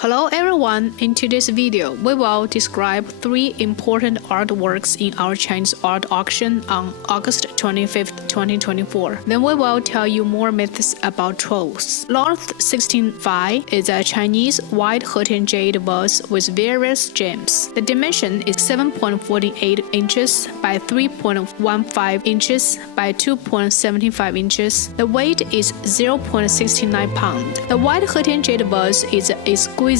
Hello everyone, in today's video, we will describe 3 important artworks in our Chinese art auction on August 25, 2024. Then we will tell you more myths about trolls. Lot 16.5 is a Chinese white Tibetan jade vase with various gems. The dimension is 7.48 inches by 3.15 inches by 2.75 inches. The weight is 0.69 pounds. The white Tibetan jade vase is an exquisite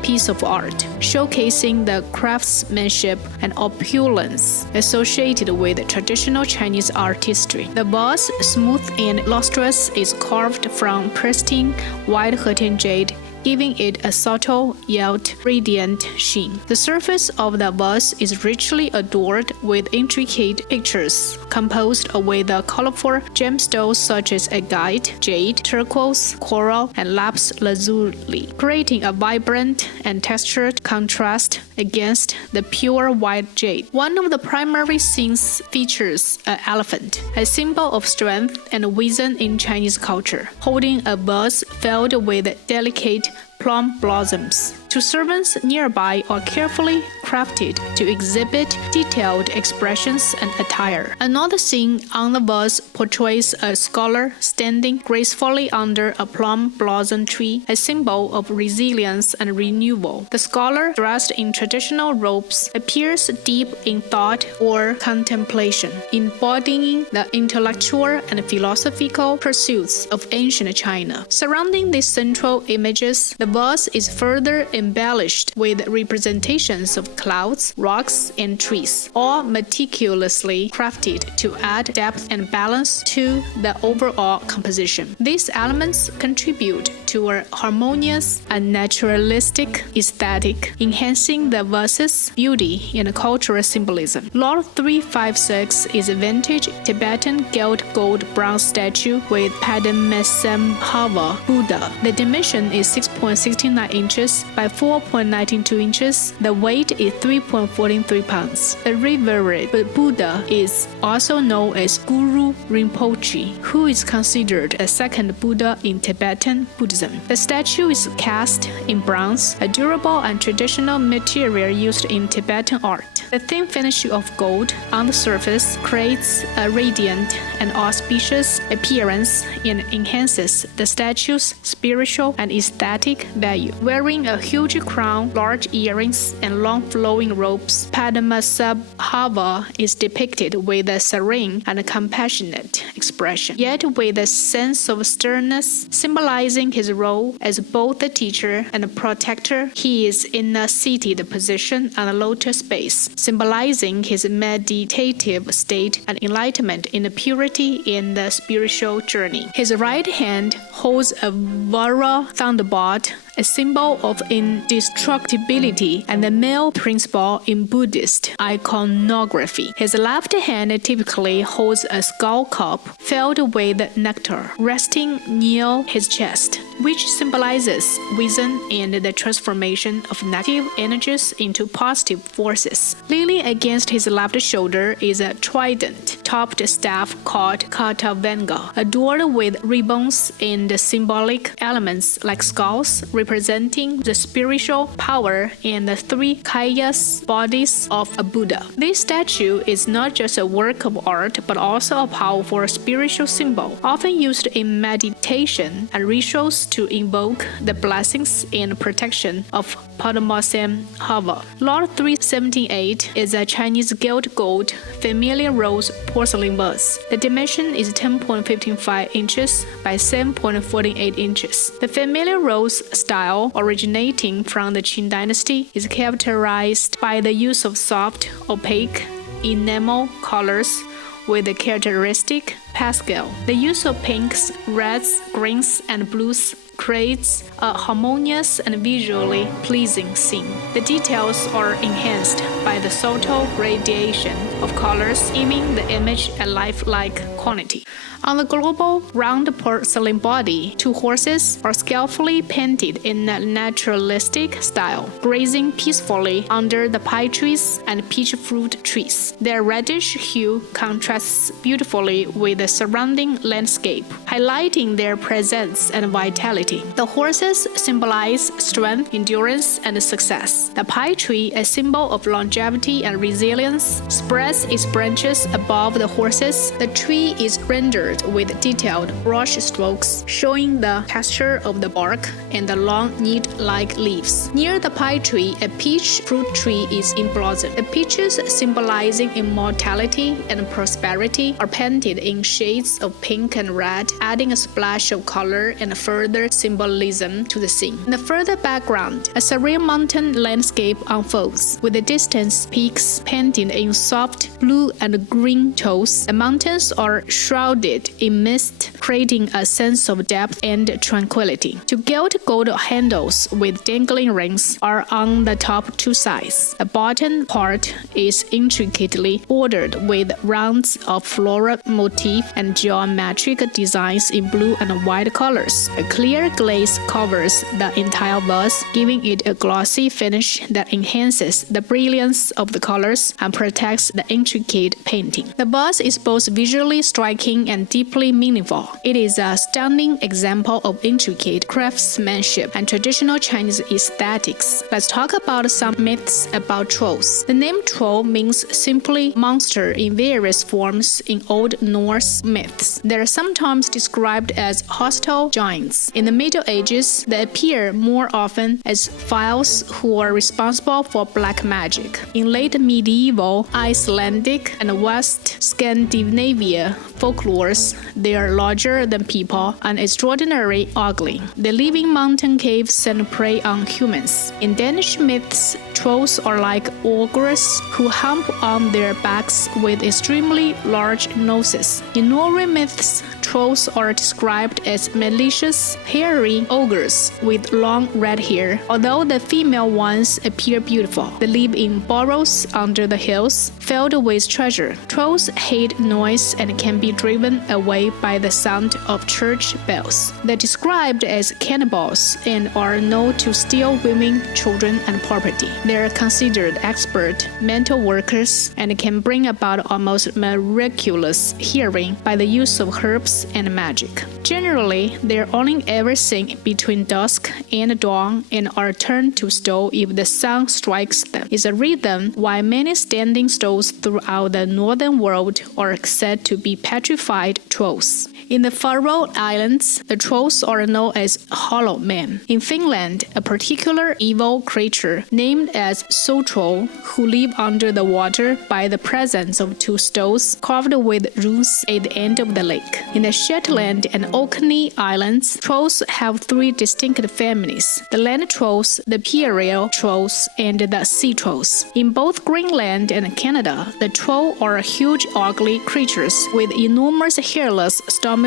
piece of art, showcasing the craftsmanship and opulence associated with traditional Chinese artistry. The vase, smooth and lustrous, is carved from pristine white Tibetan jade, giving it a subtle yet radiant sheen. The surface of the vase is richly adorned with intricate pictures composed with colorful gemstones such as agate, jade, turquoise, coral, and lapis lazuli, creating a vibrant and textured contrast against the pure white jade. One of the primary scenes features an elephant, a symbol of strength and wisdom in Chinese culture, holding a vase filled with delicate plum blossoms. Two servants nearby are carefully crafted to exhibit detailed expressions and attire. Another scene on the vase portrays a scholar standing gracefully under a plum blossom tree, a symbol of resilience and renewal. The scholar, dressed in traditional robes, appears deep in thought or contemplation, embodying the intellectual and philosophical pursuits of ancient China. Surrounding these central images, the vase is further embellished with representations of clouds, rocks, and trees, all meticulously crafted to add depth and balance to the overall composition. These elements contribute to a harmonious and naturalistic aesthetic, enhancing the vase's beauty and cultural symbolism. Lot 356 is a vintage Tibetan gilt gold bronze statue with Padmasambhava Buddha. The dimension is 6.69 inches by 4.92 inches. The weight is 3.43 pounds. The revered Buddha is also known as Guru Rinpoche, who is considered a second Buddha in Tibetan Buddhism. The statue is cast in bronze, a durable and traditional material used in Tibetan art. The thin finish of gold on the surface creates a radiant and auspicious appearance and enhances the statue's spiritual and aesthetic value. Wearing a huge crown, large earrings, and long flowing robes, Padmasambhava is depicted with a serene and compassionate expression, yet with a sense of sternness, symbolizing his role as both a teacher and a protector. He is in a seated position on a lotus base, symbolizing his meditative state and enlightenment in the purity in the spiritual journey. His right hand holds a Vajra thunderbolt, a symbol of indestructibility and the male principle in Buddhist iconography. His left hand typically holds a skull cup filled with nectar, resting near his chest, which symbolizes wisdom and the transformation of negative energies into positive forces. Leaning against his left shoulder is a trident-topped staff called Katavanga, adorned with ribbons and symbolic elements like skulls, representing the spiritual power and the 3 kayas bodies of a Buddha. This statue is not just a work of art, but also a powerful spiritual symbol, often used in meditation and rituals to invoke the blessings and protection of Padmasambhava. Lot 378 is a Chinese gilt gold Famille rose porcelain vase. The dimension is 10.55 inches by 7.48 inches. The Famille rose style, originating from the Qing dynasty, is characterized by the use of soft, opaque enamel colors with a characteristic pastel. The use of pinks, reds, greens, and blues creates a harmonious and visually pleasing scene. The details are enhanced by the subtle gradation of colors, giving the image a lifelike quality. On the global round porcelain body, two horses are skillfully painted in a naturalistic style, grazing peacefully under the pine trees and peach fruit trees. Their reddish hue contrasts beautifully with the surrounding landscape, highlighting their presence and vitality. The horses symbolize strength, endurance, and success. The pine tree, a symbol of longevity and resilience, spreads its branches above the horses. The tree is rendered with detailed brush strokes, showing the texture of the bark and the long, knit-like leaves. Near the pine tree, a peach fruit tree is in blossom. The peaches, symbolizing immortality and prosperity, are painted in shades of pink and red, adding a splash of color and further symbolism to the scene. In the further background, a serene mountain landscape unfolds, with the distant peaks painted in soft blue and green tones. The mountains are shrouded in mist, creating a sense of depth and tranquility. Two gilt gold handles with dangling rings are on the top two sides. The bottom part is intricately bordered with rounds of floral motif and geometric designs in blue and white colors. A clear glaze covers the entire vase, giving it a glossy finish that enhances the brilliance of the colors and protects the intricate painting. The vase is both visually striking and deeply meaningful. It is a stunning example of intricate craftsmanship and traditional Chinese aesthetics. Let's talk about some myths about trolls. The name troll means simply monster in various forms in Old Norse myths. They are sometimes described as hostile giants. In the Middle Ages, they appear more often as fairies who are responsible for black magic. In late medieval Icelandic and West Scandinavia folklores, they are larger than people and extraordinarily ugly. They live in mountain caves and prey on humans. In Danish myths, trolls are like ogres who hump on their backs with extremely large noses. In Norway myths, trolls are described as malicious, hairy ogres with long red hair. Although the female ones appear beautiful, they live in burrows under the hills, filled with treasure. Trolls hate noise and can be driven away by the sound of church bells. They're described as cannibals and are known to steal women, children, and property. They are considered expert mental workers and can bring about almost miraculous hearing by the use of herbs and magic. Generally, they are only ever seen between dusk and dawn and are turned to stone if the sun strikes them. It's a reason why many standing stones throughout the northern world are said to be petrified trolls. In the Faroe Islands, the trolls are known as hollow men. In Finland, a particular evil creature named as Sotroll, who live under the water by the presence of two stones carved with runes at the end of the lake. In the Shetland and Orkney Islands, trolls have three distinct families: the land trolls, the imperial trolls, and the sea trolls. In both Greenland and Canada, the troll are huge, ugly creatures with enormous hairless stomachs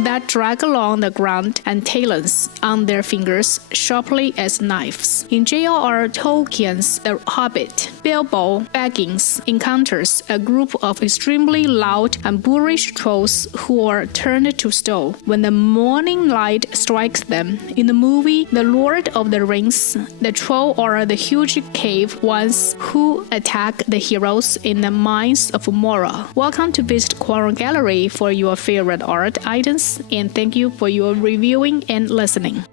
that drag along the ground and talons on their fingers sharply as knives. In J.R.R. Tolkien's The Hobbit, Bilbo Baggins encounters a group of extremely loud and boorish trolls who are turned to stone when the morning light strikes them. In the movie The Lord of the Rings, the troll are the huge cave ones who attack the heroes in the mines of Mora. Welcome to visit Quaron Gallery for your favorite art items, and thank you for your reviewing and listening.